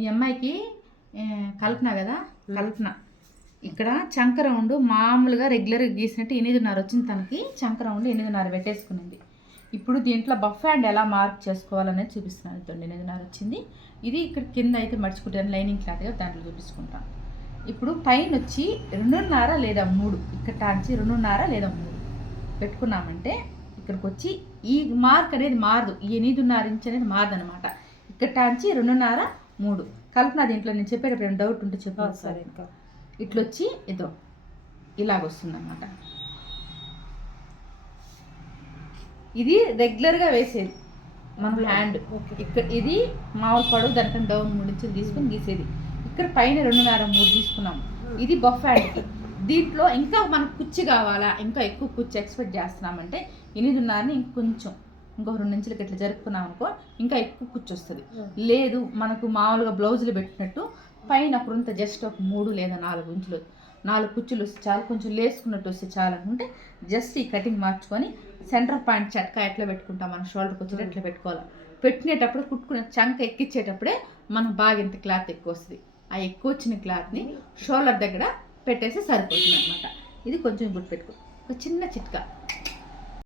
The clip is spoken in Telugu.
ఈ అమ్మాయికి కల్పన కదా, కల్పన ఇక్కడ చంక రౌండ్ మామూలుగా రెగ్యులర్గా గీసినట్టు 8.5 వచ్చింది. తనకి చంక రౌండ్ 8.5 పెట్టేసుకునింది. ఇప్పుడు దీంట్లో బఫ్ హ్యాండ్ ఎలా మార్క్ చేసుకోవాలనేది చూపిస్తున్నాను. 8.5 వచ్చింది. ఇది ఇక్కడ కింద అయితే మర్చుకుంటాను లైనింగ్ క్లాత్గా, దాంట్లో చూపించుకుంటాను. ఇప్పుడు పైన వచ్చి 2.5 లేదా 3, ఇక్కడ టాంచి 2.5 లేదా 3 పెట్టుకున్నామంటే ఇక్కడికి వచ్చి ఈ మార్క్ అనేది మారదు. ఈ 8.5 ఇంచ్ అనేది మారదు అనమాట. ఇక్కడ టాంచి 2.5 3. కల్పన దీంట్లో నేను చెప్పేటప్పుడు డౌట్ ఉంటే చెప్పాను సరే. ఇంకా ఇట్లా వచ్చి ఇదో ఇలాగొస్తుంది అనమాట. ఇది రెగ్యులర్గా వేసేది మన హ్యాండ్. ఇక్కడ ఇది మామూలు పడుగు దానికన్నా డౌన్ 3 ఇంచులు తీసుకుని గీసేది. ఇక్కడ పైన 2.5 3 తీసుకున్నాము. ఇది బఫ్ హ్యాండ్కి. దీంట్లో ఇంకా మనకు కుచ్చి కావాలా, ఇంకా ఎక్కువ కుచ్చి ఎక్స్పెక్ట్ చేస్తున్నామంటే 8.5ని ఇంకొంచెం ఇంకో 2 ఇంచులకి ఇట్లా జరుపుకున్నాం అనుకో ఇంకా ఎక్కువ కుచ్చి వస్తుంది. లేదు మనకు మామూలుగా బ్లౌజులు పెట్టినట్టు పైన అప్పుడంతా జస్ట్ ఒక 3 లేదా 4 ఇంచులు 4 కుచ్చులు వస్తే చాలు, కొంచెం లేసుకున్నట్టు వస్తే చాలు అనుకుంటే జస్ట్ ఈ కటింగ్ మార్చుకొని సెంటర్ పాయింట్ చట్కా ఎట్లా పెట్టుకుంటాం, మన షోల్డర్కి వచ్చేది ఎట్లా పెట్టుకోవాలి. పెట్టినేటప్పుడు కుట్టుకునే చంక ఎక్కించేటప్పుడే మనం బాగా ఇంత క్లాత్ ఎక్కువ వస్తుంది. ఆ ఎక్కువ వచ్చిన క్లాత్ని షోల్డర్ దగ్గర పెట్టేసి సరిపోతుంది అనమాట. ఇది కొంచెం గుర్తుపెట్టుకో. ఒక చిన్న చిట్కా,